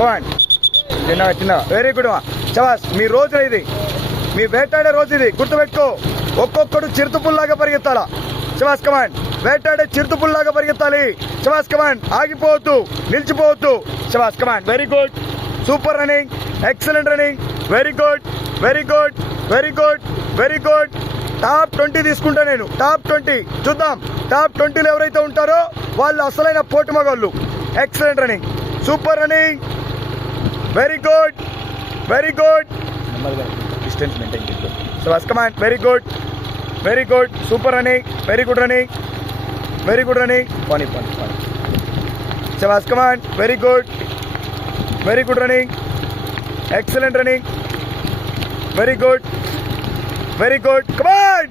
కమాన్ చిన్నగా చిన్నగా very good శబాష్. మీ రోజు ఇది, మీ వేటాడే రోజు ఇది, గుర్తుపెట్టుకో. ఒక్కొక్కడు చిరుతుపుల్లాగా పరిగెత్తాలా. శబాష్ కమాండ్. వేటాడే చిరుతుపుల్లాగా పరిగెత్తాలి. శబాష్ కమాండ్. ఆగిపోవద్దు, నిలిచిపోవద్దు. శబాష్ command. Very good, super running, excellent running, very good very good very good very good. Top 20 తీసుకుంటా నేను, టాప్ 20 చూద్దాం. టాప్ 20లో ఎవరైతే ఉంటారో వాళ్ళు అసలైన పోటు మగోళ్ళు. Excellent running, super running, very good very good. Distance maintain చేసుకో. శబాష్ command. Very good very good, super running, very good running, very good running. పానీ పానీ పానీ. శబాష్ command. Very good very good running, excellent running, very good very good. Command.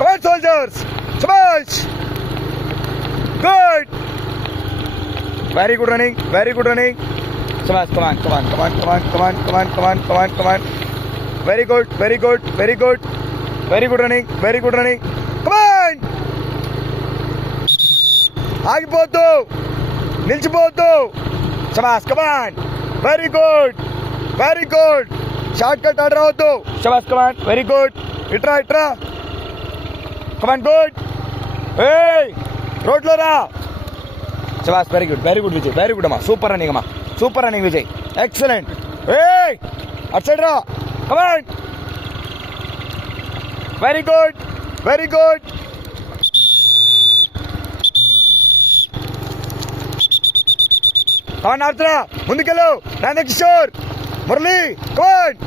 Command soldiers. శబాష్. Good, very good running, very good running. శబాష్. Come on come on come on come on come on come on come on come on come on. Very good very good very good very good running, very good running. Come on. ఆగిపోవద్దు, నిలిచిపోవద్దు. శబాష్ come on. Very good very good. Short cut order అవద్దు. శబాష్ come on. Very good. ఇట్రా ఇట్రా. Come on. Good. ఏయ్ రోడ్లో రా. శబాష్. Very good very good Vijay, very good అమ్మా. సూపర్ రన్నింగ్ అమ్మా, సూపర్ రన్నింగ్ విజయ్, ఎక్సలెంట్. ఏయ్ అటు సైడ్ రా. Come on. Very good very good. Come on ఆడుతురా, ముందుకెళ్ళు. నందకిషోర్, మురళి, కమాన్.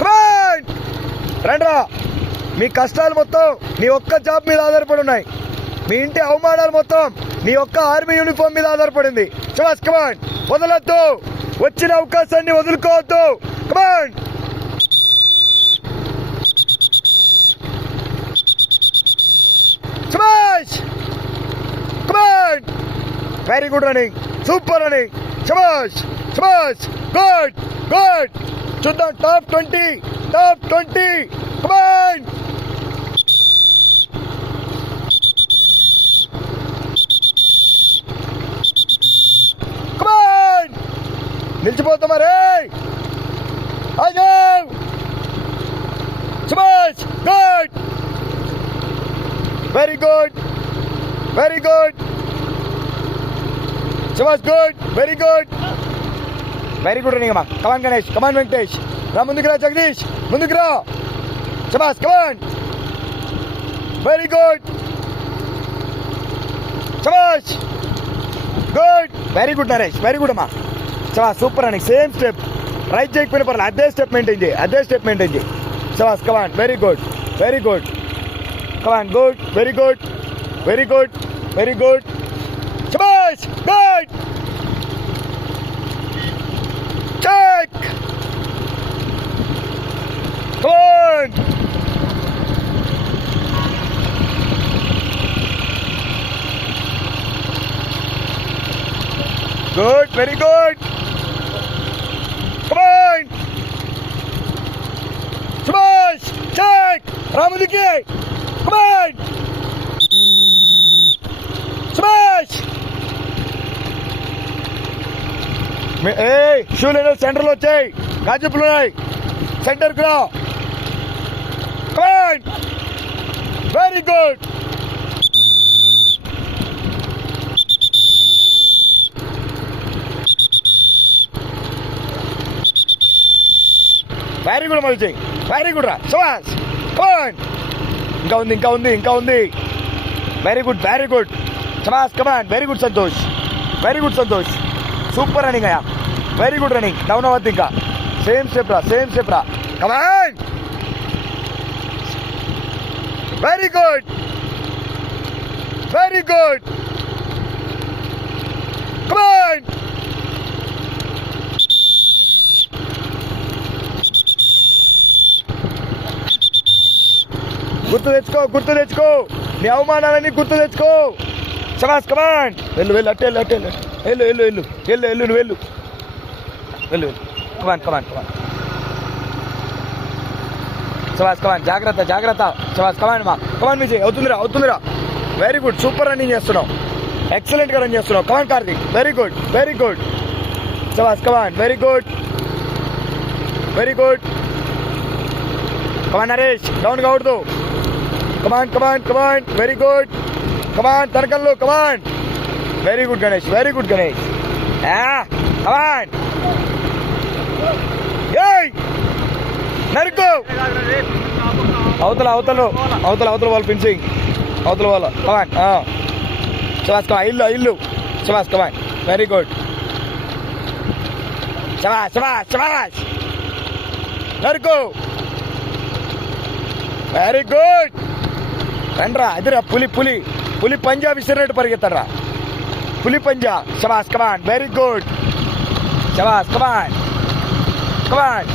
కమాన్ రండ్రా. మీ కష్టాలు మొత్తం నీ ఒక్క జాబ్ మీద ఆధారపడి ఉన్నాయి. మీ ఇంటి అవమానాలు మొత్తం నీ ఒక్క ఆర్మీ యూనిఫామ్ మీద ఆధారపడింది. శబాష్ కమాన్. వదలొద్దు, వచ్చిన అవకాశాన్ని వదులుకోవద్దు. కమాన్. శబాష్ come on. Very good running, super running. శబాష్ శబాష్. Good good. చూద్దాం టాప్ 20 టాప్ 20. కమాన్. కమాన్. నిలిచిపోతామా రే. శబాష్. Good, very good very good. శబాష్. Good, very good very good running అమ్మా. కమాన్ గణేష్, కమాన్ వెంకటేష్. రా ముందుకు రా జగదీష్, ముందుకు రా. శబాష్ కమాన్. Very good. శబాష్. Good, very good Naresh, very good అమ్మా. శబాష్. Super running. Same step, right చేయకపోయినా పర్లేదు, అదే స్టెప్ మెయింటైన్ చేయి, అదే స్టెప్ మెయింటైన్ చేయి. శబాష్ come on. Very good very good. Come on. Good, very good very good very good. శబాష్. Good. Check. Come on. Good, very good. Come on. శబాష్. చెక్. రాముడికి. కమాన్. స్మాష్. షూ లేని సెంటర్లో వచ్చాయి, గాజుపులు ఉన్నాయి, సెంటర్కి రా. Come on. Very good. Very good అమ్మా విజయ్, వెరీ గుడ్ రా. శబాష్. కమాన్. ఇంకా ఉంది ఇంకా ఉంది ఇంకా ఉంది. Very good very good. శబాష్. Come on. Very good Santosh, very good Santosh. Super running అయ్యా, వెరీ గుడ్ రన్నింగ్. డౌన్ అవ్వద్దు ఇంకా, సేమ్ స్టెప్ రా, సేమ్ స్టెప్ రా. Come on. Very good very good. Come on. గుర్తు తెచ్చుకో, గుర్తు తెచ్చుకో, నీ అవమానాలన్నీ గుర్తు తెచ్చుకో. శబాష్. కమాన్. వెళ్ళు వెళ్ళు, అట్టే వెళ్ళు, అట్టే వెళ్ళు. వెళ్ళు వెళ్ళు వెళ్ళు వెళ్ళు వెళ్ళు నువ్వు వెళ్ళు వెళ్ళు వెళ్ళు కమాన్ కమాన్ కమాన్ శబాష్ కమాన్ జాగ్రత్త జాగ్రత్త శబాష్ కమాన్ మా కమాన్ విజయ్ అవుతుందిరా వెరీ గుడ్ సూపర్ రన్నింగ్ చేస్తున్నావు ఎక్సలెంట్గా రన్ చేస్తున్నావు కమాన్ కార్తిక్ వెరీ గుడ్ శబాష్ come on very good come on Naresh down కావద్దు కమాన్ వెరీ గుడ్ కమాన్ తరకల్లు come on very good Ganesh come on నరుకు అవతల వాళ్ళు ఫినిషింగ్ అవతల వాళ్ళ కమాన్ శబాష్ కమాన్ ఇల్లు శబాష్ కమాన్ వెరీ గుడ్ శబాష్ నరుకు వెరీ గుడ్ రండ్రా అదిరా పులి పంజాబ్ విసిరినట్టు పరిగెత్తారా పులి పంజా శబాష్ కమాన్ వెరీ గుడ్ శబాష్ కమాన్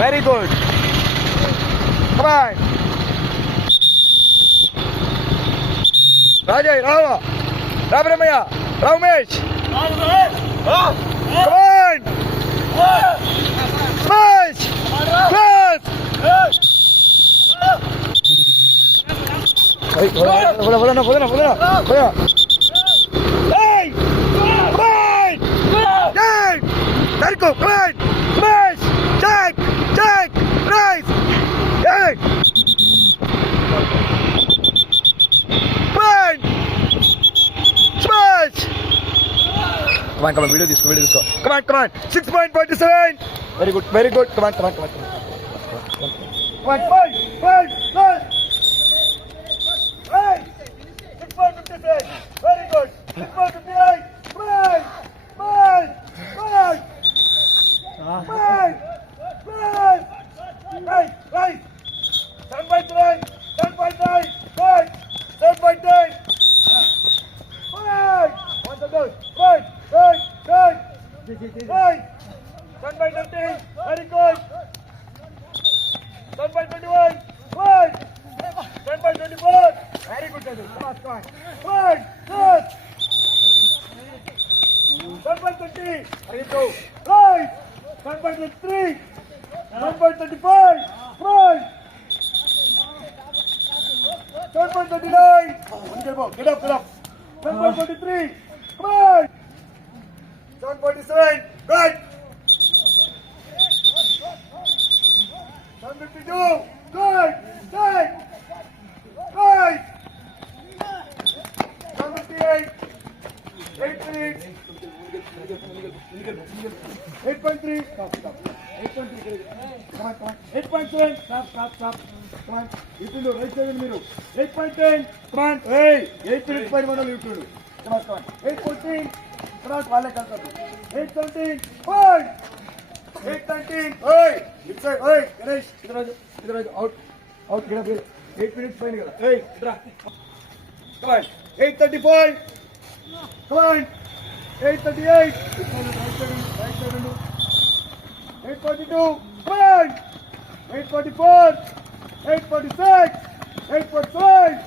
వెరీ గుడ్ కమాన్ రాజయ్ రామరమయ్య Ramesh come on smash class Narco, come on! Smash! Jack! Rise! Hey! Come on! Smash! Come on, video తీసుకో. Come on. 6.47. Very good. Come on. Hey! 6.56. Very good. 6.58. Come on! Right. 7.9. 7.9. 7.9. Once again. Right. 7.13. Very good. 7.21. Right. 7.24. Very good. Come on. Right. Good. 7.20. Very good. Right. 7.23. 7.35. Right. 7.39. Get up. 7.43. Right. 7.47. Right. 7.52. Good. Right. 7.58. 8.3. Stop. 8.3. Come on. 8.7. Stop. Come on. You can do right side mirror. 8.10. Come on. Hey. 8 minutes per model you can do. Come on. 8.14. Come on. Wale kalkar. 8.17. Hey. 8.19. Hey. Inside. Hey. Ganesh. Idhar aajo. Out. Get up here. 8 minutes fine kada. Hey. Idhar. Come on. 8.35. Come on. 8.38. Right side. 8.42. Come on. 8.44. 8.46. 8.5.